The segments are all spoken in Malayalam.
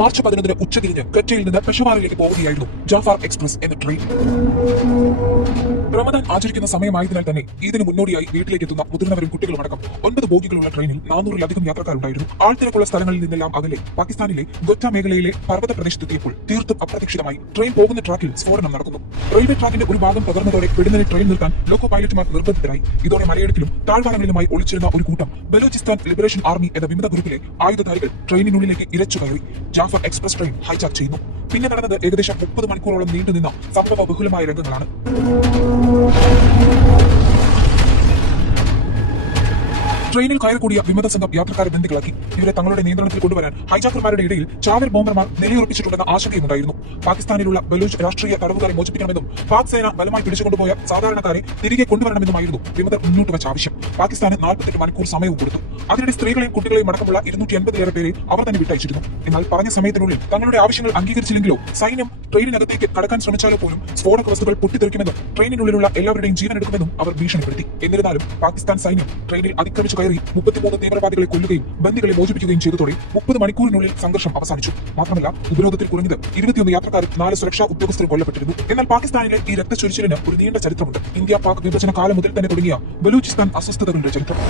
മാർച്ച് 11 ഉച്ചതിരിഞ്ഞ് കറ്റയിൽ നിന്ന് പെഷവാറിലേക്ക് പോവുകയായിരുന്നു ജാഫർ എക്സ്പ്രസ് എന്ന ട്രെയിൻ. റമദാൻ ആചരിക്കുന്ന സമയമായതിനാൽ തന്നെ ഇതിന് മുന്നോടിയായി വീട്ടിലേക്ക് എത്തുന്ന മുതിർന്നവരും കുട്ടികളും അടക്കം 9 ബോഗികളുള്ള ട്രെയിനിൽ 400-ലധികം യാത്രക്കാരുണ്ടായിരുന്നു. ആൾത്തിരക്കുള്ള സ്ഥലങ്ങളിൽ നിന്നെല്ലാം അകലെ പാകിസ്ഥാനിലെ ഗൊറ്റ മേഖലയിലെ പർവ്വത പ്രദേശത്തെത്തിയപ്പോൾ തീർത്തും അപ്രതീക്ഷിതമായി ട്രെയിൻ പോകുന്ന ട്രാക്കിൽ സ്ഫോടനം നടക്കുന്നു. റെയിൽവേ ട്രാക്കിന്റെ ഒരു ഭാഗം തകർന്നതോടെ പെടുന്നതിന് ട്രെയിൻ നിർത്താൻ ലോക്കോ പൈലറ്റുമാർ നിർബന്ധിതരായി. ഇതോടെ മലയിടുക്കിലും താഴ്വാരങ്ങളിലുമായി ഒളിച്ചിരുന്ന ഒരു കൂട്ടം ബലൂചിസ്ഥാൻ ലിബറേഷൻ ആർമി എന്ന വിമത ഗ്രൂപ്പിലെ ആയുധധാരികൾ ട്രെയിനിനുള്ളിലേക്ക് ഇരച്ചു കയറി ജാഫർ എക്സ്പ്രസ് ട്രെയിൻ ഹൈജാക്ക് ചെയ്യുന്നു. പിന്നെ നടന്നത് ഏകദേശം 30 മണിക്കൂറോളം നീണ്ടുനിന്ന സംഭവ ബഹുലമായ രംഗങ്ങളാണ്. ട്രെയിനിൽ കയറിക്കൂടിയ വിമത സംഘം യാത്രക്കാരെ ബന്ദികളാക്കി. ഇവരെ തങ്ങളുടെ നിയന്ത്രണത്തിൽ കൊണ്ടുവരാൻ ഹൈജാക്കർമാരുടെ ഇടയിൽ ചാവേർ ബോംബർമാർ നിലയുറപ്പിച്ചിട്ടുണ്ടെന്ന ആശങ്കയുണ്ടായിരുന്നു. പാകിസ്ഥാനിലുള്ള ബലൂച്ച് രാഷ്ട്രീയ തടവുകാരെ മോചിപ്പിക്കണമെന്നും പാക് സേന ബലമായി പിടിച്ചുകൊണ്ടുപോയ സാധാരണക്കാരെ തിരികെ കൊണ്ടുവരണമെന്നുമായിരുന്നു വിമതർ മുന്നോട്ട് വെച്ച ആവശ്യം. പാകിസ്ഥാന് 48 മണിക്കൂർ സമയവും കൊടുത്തു. അതിനിടെ സ്ത്രീകളെയും കുട്ടികളെയും അടക്കമുള്ള 280-ലേറെ പേരെ അവർ തന്നെ വിട്ടയച്ചിരുന്നു. എന്നാൽ പറഞ്ഞ സമയത്തിനുള്ളിൽ തങ്ങളുടെ ആവശ്യങ്ങൾ അംഗീകരിച്ചില്ലെങ്കിലോ സൈന്യം ട്രെയിനിനകത്തേക്ക് കടക്കാൻ ശ്രമിച്ചാലോ പോലും സ്ഫോടക വസ്തുക്കൾ പൊട്ടിത്തെറിക്കുമെന്നും ട്രെയിനിനുള്ളിലുള്ള എല്ലാവരുടെയും ജീവൻ എടുക്കുമെന്നും അവർ ഭീഷണിപ്പെടുത്തി. എന്നിരുന്നാലും പാകിസ്ഥാൻ സൈന്യം ട്രെയിനിൽ അതിക്രമിച്ചു കയറി 33 തീവ്രവാദികളെ കൊല്ലുകയും ബന്ദികളെ മോചിപ്പിക്കുകയും ചെയ്തതോടെ 30 മണിക്കൂറിനുള്ളിൽ സംഘർഷം അവസാനിച്ചു. മാത്രമല്ല ഉപരോധത്തിൽ കുറഞ്ഞത് 21 യാത്രക്കാരും 4 സുരക്ഷാ ഉദ്യോഗസ്ഥരും കൊല്ലപ്പെട്ടിരുന്നു. എന്നാൽ പാകിസ്ഥാനിലെ ഈ രക്തച്ചൊരിച്ചിലിന് ഒരു നീണ്ട ചരിത്രമുണ്ട്. ഇന്ത്യ പാക് വിഭജന കാലം മുതൽ തന്നെ തുടങ്ങിയ ബലൂചിസ്ഥാൻ അസ്വസ്ഥതകളുടെ ചരിത്രം.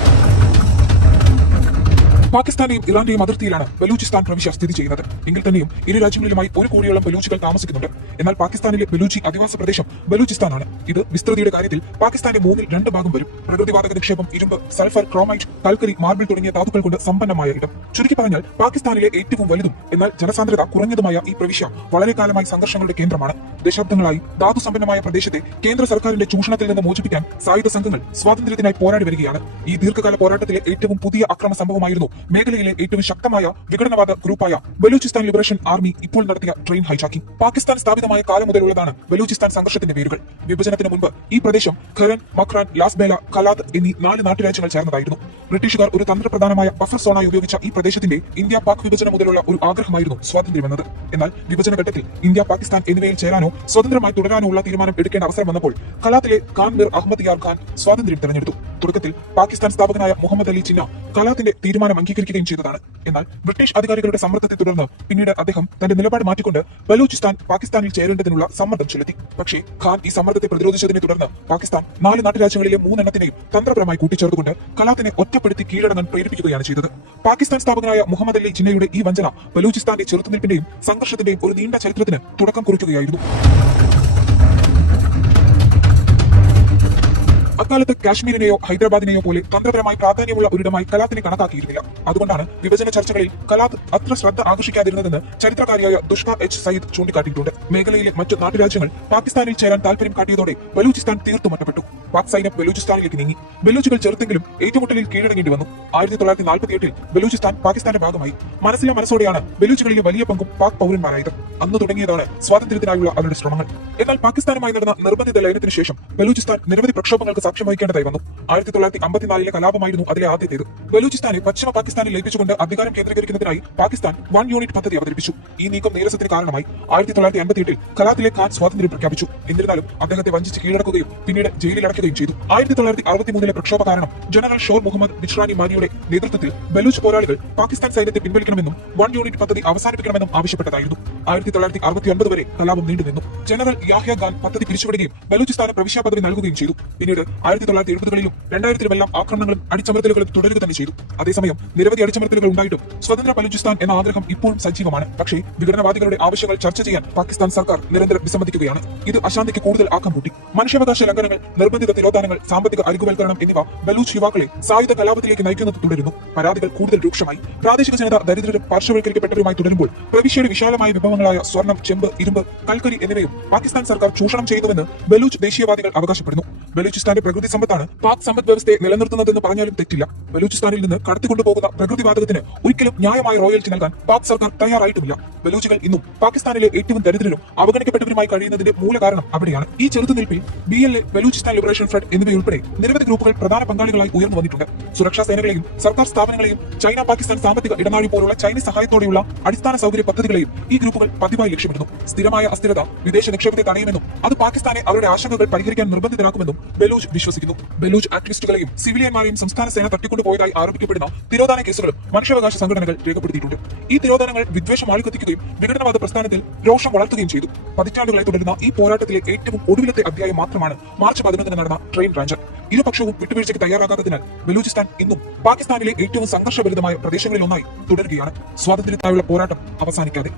പാകിസ്ഥാന്റെയും ഇറാന്റെയും അതിർത്തിയിലാണ് ബലൂചിസ്ഥാൻ പ്രവിശ്യ സ്ഥിതി ചെയ്യുന്നത്. എങ്കിൽ തന്നെയും ഇരു രാജ്യങ്ങളിലുമായി 1 കോടിയോളം ബലൂച്ചികൾ താമസിക്കുന്നുണ്ട്. എന്നാൽ പാകിസ്ഥാനിലെ ബലൂച്ചി അധിവാസ പ്രദേശം ബലൂചിസ്ഥാനാണ്. ഇത് വിസ്തൃതിയുടെ കാര്യത്തിൽ പാകിസ്ഥാന്റെ 2/3 ഭാഗം വരും. പ്രകൃതിവാതക നിക്ഷേപം, ഇരുമ്പ്, സൾഫർ, ക്രോമൈറ്റ്, കൽക്കരി, മാർബിൾ തുടങ്ങിയ ധാതുക്കൾ കൊണ്ട് സമ്പന്നമായ ഇടം. ചുരുക്കി പറഞ്ഞാൽ പാകിസ്ഥാനിലെ ഏറ്റവും വലുതും എന്നാൽ ജനസാന്ദ്രത കുറഞ്ഞതുമായ ഈ പ്രവിശ്യ വളരെ കാലമായി സംഘർഷങ്ങളുടെ കേന്ദ്രമാണ്. ദശാബ്ദങ്ങളായി ധാതു സമ്പന്നമായ പ്രദേശത്തെ കേന്ദ്ര സർക്കാരിന്റെ ചൂഷണത്തിൽ നിന്ന് മോചിപ്പിക്കാൻ സായുധ സംഘങ്ങൾ സ്വാതന്ത്ര്യത്തിനായി പോരാടി വരികയാണ്. ഈ ദീർഘകാല പോരാട്ടത്തിലെ ഏറ്റവും പുതിയ അക്രമ സംഭവമായിരുന്നു മേഖലയിലെ ഏറ്റവും ശക്തമായ വിഘടനവാദ ഗ്രൂപ്പായ ബലൂചിസ്ഥാൻ ലിബറേഷൻ ആർമി ഇപ്പോൾ നടത്തിയ ട്രെയിൻ ഹൈജാക്കിംഗ്. പാകിസ്ഥാൻ സ്ഥാപിതമായ കാലം മുതലുള്ളതാണ് ബലൂചിസ്ഥാൻ സംഘർഷത്തിന്റെ വേരുകൾ. വിഭജനത്തിന് മുൻപ് ഈ പ്രദേശം ഖരൻ, മക്രാൻ, ലാസ്ബേല, ഖലാത്ത് എന്നീ 4 നാട്ടുരാജ്യങ്ങൾ ചേർന്നതായിരുന്നു. ബ്രിട്ടീഷുകാർ ഒരു തന്ത്രപ്രധാനമായ ബഫർ സോണായി ഉപയോഗിച്ച ഈ പ്രദേശത്തിന്റെ ഇന്ത്യ പാക് വിഭജനം മുതലുള്ള ഒരു ആഗ്രഹമായിരുന്നു സ്വാതന്ത്ര്യമെന്നത്. എന്നാൽ വിഭജന ഘട്ടത്തിൽ ഇന്ത്യ, പാകിസ്ഥാൻ എന്നിവയിൽ ചേരാനോ സ്വതന്ത്രമായി തുടരാനോ ഉള്ള തീരുമാനം എടുക്കേണ്ട അവസരം വന്നപ്പോൾ ഖലാത്തിലെ ഖാൻ മിർ അഹമ്മദ് യാർ ഖാൻ സ്വാതന്ത്ര്യം തെരഞ്ഞെടുത്തു. തുടക്കത്തിൽ പാകിസ്ഥാൻ സ്ഥാപകനായ മുഹമ്മദ് അലി ജിന്ന ഖലാത്തിന്റെ തീരുമാനം അംഗീകരിക്കുകയും ചെയ്തതാണ്. എന്നാൽ ബ്രിട്ടീഷ് അധികാരികളുടെ സമ്മർദ്ദത്തെ തുടർന്ന് പിന്നീട് അദ്ദേഹം തന്റെ നിലപാട് മാറ്റിക്കൊണ്ട് ബലൂചിസ്ഥാൻ പാകിസ്ഥാനിൽ ചേരേണ്ടതിനുള്ള സമ്മർദ്ദം ചെലുത്തി. പക്ഷേ ഖാൻ ഈ സമ്മർദ്ദത്തെ പ്രതിരോധിച്ചതിനെ തുടർന്ന് പാകിസ്ഥാൻ 4 നാട്ടുരാജ്യങ്ങളിലെ 3 എണ്ണത്തിനെയും തന്ത്രപരമായി കൂട്ടിച്ചേർത്തുകൊണ്ട് ഖലാത്തിനെ ഒറ്റപ്പെടുത്തി കീഴടങ്ങാൻ പ്രേരിപ്പിക്കുകയാണ് ചെയ്തത്. പാകിസ്ഥാൻ സ്ഥാപകനായ മുഹമ്മദ് അലി ജിന്നയുടെ ഈ വഞ്ചന ബലൂചിസ്ഥാന്റെ ചെറുത്തുനിൽപ്പിന്റെയും സംഘർഷത്തിന്റെയും ഒരു നീണ്ട ചരിത്രത്തിന് തുടക്കം കുറിക്കുകയായിരുന്നു. അക്കാലത്ത് കാശ്മീരിനെയോ ഹൈദരാബാദിനെയോ പോലെ തന്ത്രപരമായി പ്രാധാന്യമുള്ള ഒരിടമായി ഖലാത്തിനെ കണക്കാക്കിയിരുന്നില്ല. അതുകൊണ്ടാണ് വിഭജന ചർച്ചകളിൽ ഖലാത്ത് അത്ര ശ്രദ്ധ ആകർഷിക്കാതിരുന്നതെന്ന് ചരിത്രകാരിയായ ദുഷ്ക എച്ച് സയ്യിദ് ചൂണ്ടിക്കാട്ടിയിട്ടുണ്ട്. മേഖലയിലെ മറ്റു നാട്ടുരാജ്യങ്ങൾ പാകിസ്ഥാനിൽ ചേരാൻ താല്പര്യം കാട്ടിയതോടെ ബലൂചിസ്ഥാൻ തീർത്തും ഒറ്റപ്പെട്ടു. പാക് സൈന്യം ബലൂചിസ്ഥാനിലേക്ക് നീങ്ങി. ബലൂച്ചുകൾ ചെറുത്തെങ്കിലും ഏറ്റുമുട്ടലിൽ കീഴടങ്ങേണ്ടി വന്നു. 1948 ബലൂചിസ്ഥാൻ പാകിസ്ഥാന്റെ ഭാഗമായി. മനസ്സിലെ മനസ്സോടെയാണ് ബലൂച്ചുകളിലെ വലിയ പങ്കും പാക് പൗരന്മാരായത്. അന്ന് തുടങ്ങിയതാണ് സ്വാതന്ത്ര്യത്തിനായുള്ള അവരുടെ ശ്രമങ്ങൾ. എന്നാൽ പാകിസ്ഥാനുമായി നടന്ന നിർബന്ധിത ലയനത്തിന് ശേഷം ബലൂചിസ്ഥാൻ നിരവധി പ്രക്ഷോഭങ്ങൾക്ക് സാക്ഷ്യം വഹിക്കേണ്ടതായി വന്നു. 1954 കലാപമായിരുന്നു അതിലെ ആദ്യത്തേത്. ബലൂചിസ്ഥാനെ പശ്ചിമ പാകിസ്ഥാനിൽ ലയിപ്പിച്ചുകൊണ്ട് അധികാരം കേന്ദ്രീകരിക്കുന്നതിനായി പാകിസ്ഥാൻ 1 യൂണിറ്റ് പദ്ധതി അവതരിപ്പിച്ചു. ഈ നീക്കം നീരസത്തിന് കാരണമായി. 1958 ഖലാത്തിലെ ഖാൻ സ്വാതന്ത്ര്യം പ്രഖ്യാപിച്ചു. എന്നിരുന്നാലും അദ്ദേഹത്തെ വഞ്ചിച്ച് കീഴടക്കുകയും പിന്നീട് ജയിലിൽ അടയ്ക്കുകയും ചെയ്തു. 1963 പ്രക്ഷോഭ കാരണം ജനറൽ ഷോർ മുഹമ്മദ് ബിഷ്റാനി മാനിയുടെ നേതൃത്വത്തിൽ ബലൂച്ച് പോരാളികൾ പാകിസ്ഥാൻ സൈന്യത്തെ പിൻവലിക്കണമെന്നും 1 യൂണിറ്റ് പദ്ധതി അവസാനിപ്പിക്കണമെന്നും ആവശ്യപ്പെട്ടതായിരുന്നു. 1969 വരെ കലാപം നീണ്ടുനിന്നു. ജനറൽ യാഹ്യ ഖാൻ പദ്ധതി പിരിച്ചുവിടുകയും ബലൂചിസ്ഥാന് പ്രവിശ്യാ പദവി നൽകുകയും ചെയ്തു. പിന്നീട് 1970-കളിലും 2000-ലുമെല്ലാം ആക്രമണങ്ങളും അടിച്ചമർത്തലുകളും തുടരുക തന്നെ ചെയ്തു. അതേസമയം നിരവധി അടിച്ചമർത്തലുകൾ ഉണ്ടായിട്ടും സ്വതന്ത്ര ബലൂചിസ്ഥാൻ എന്ന ആഗ്രഹം ഇപ്പോഴും സജീവമാണ്. പക്ഷേ വിഘടനവാദികളുടെ ആവശ്യങ്ങൾ ചർച്ച ചെയ്യാൻ പാകിസ്ഥാൻ സർക്കാർ നിരന്തരം വിസമ്മതിക്കുകയാണ്. ഇത് അശാന്തിക്ക് കൂടുതൽ ആക്കം കൂട്ടി. മനുഷ്യാവകാശ ലംഘനങ്ങൾ, നിർബന്ധിത തിരോധാനങ്ങൾ, സാമ്പത്തിക അരികുവൽക്കരണം എന്നിവ ബലൂച്ച് യുവാക്കളെ സായുധ കലാപത്തിലേക്ക് നയിക്കുന്നത് തുടരുന്നു. പരാതികൾ കൂടുതൽ രൂക്ഷമായി. പ്രാദേശിക ജനത ദരിദ്രരും പാർശ്വവൽക്കരിക്കപ്പെട്ടവരുമായി തുടരുമ്പോൾ പ്രവിശ്യയുടെ വിശാലമായ വിഭവങ്ങളായ സ്വർണം, ചെമ്പ്, ഇരുമ്പ്, കൽക്കരി എന്നിവയും പാകിസ്ഥാൻ സർക്കാർ ചൂഷണം ചെയ്യുന്നുവെന്ന് ബലൂച്ച് ദേശീയവാദികൾ അവകാശപ്പെടുന്നു. ബലൂചിസ്ഥാന്റെ പ്രകൃതി സമ്പത്താണ് പാക് സമ്പദ് വ്യവസ്ഥയെ നിലനിർത്തുന്നതെന്ന് പറഞ്ഞാലും തെറ്റില്ല. ബലൂചിസ്ഥാനിൽ നിന്ന് കടത്തിക്കൊണ്ടുപോകുന്ന പ്രകൃതിവാതകത്തിന് ഒരിക്കലും ന്യായമായ റോയൽറ്റി നൽകാൻ പാക് സർക്കാർ തയ്യാറായിട്ടുമില്ല. ബലൂച്ചുകൾ ഇന്നും പാകിസ്ഥാനിലെ ഏറ്റവും ദരിദ്രരും അവഗണിക്കപ്പെട്ടവരുമായി കഴിയുന്നതിന്റെ മൂല കാരണം അവിടെയാണ്. ഈ ചെറുത്തുനിൽപ്പിൽ BLA, ബലൂചിസ്ഥാൻ ലിബറേഷൻ ഫ്രണ്ട് എന്നിവയുൾപ്പെടെ നിരവധി ഗ്രൂപ്പുകൾ പ്രധാന പങ്കാളികളായി ഉയർന്നു വന്നിട്ടുണ്ട്. സുരക്ഷാ സേനകളെയും സർക്കാർ സ്ഥാപനങ്ങളെയും ചൈന പാകിസ്ഥാൻ സാമ്പത്തിക ഇടനാഴി പോലുള്ള ചൈനീസ് സഹായത്തോടെയുള്ള അടിസ്ഥാന സൗകര്യ പദ്ധതികളെയും ഈ ഗ്രൂപ്പുകൾ പതിവായി ലക്ഷ്യമിടുന്നു. സ്ഥിരമായ അസ്ഥിരത വിദേശ നിക്ഷേപത്തെ തടയുമെന്നും അത് പാകിസ്ഥാനെ അവരുടെ ആശങ്കകൾ പരിഹരിക്കാൻ നിർബന്ധിതരാക്കുമെന്നും ബലൂച്ച് വിശ്വസിക്കുന്നു. ബലൂച്ച് ആക്ടിവിസ്റ്റുകളെയും സിവിലിയന്മാരെയും സംസ്ഥാന സേന തട്ടിക്കൊണ്ടു മുന്നോട്ട് പോയതായി ആരോപിക്കപ്പെടുന്ന തിരോധാന കേസുകളും മനുഷ്യാവകാശ സംഘടനകൾ രേഖപ്പെടുത്തിയിട്ടുണ്ട്. ഈ തിരോധാനങ്ങൾ വിദ്വേഷം ആളിക്കത്തിക്കുകയും വിഘടനവാദ പ്രസ്ഥാനത്തിൽ രോഷം വളർത്തുകയും ചെയ്തു. പതിറ്റാണ്ടുകളായി തുടരുന്ന ഈ പോരാട്ടത്തിലെ ഏറ്റവും ഒടുവിലത്തെ അധ്യായം മാത്രമാണ് മാർച്ച് 11 നടന്ന ട്രെയിൻ റാഞ്ചർ. ഇരുപക്ഷവും വിട്ടുവീഴ്ചയ്ക്ക് തയ്യാറാകാത്തതിനാൽ ബലൂചിസ്ഥാൻ ഇന്നും പാകിസ്ഥാനിലെ ഏറ്റവും സംഘർഷഭരിതമായ പ്രദേശങ്ങളിലൊന്നായി തുടരുകയാണ്. സ്വാതന്ത്ര്യത്തിനായുള്ള പോരാട്ടം അവസാനിക്കാതെ.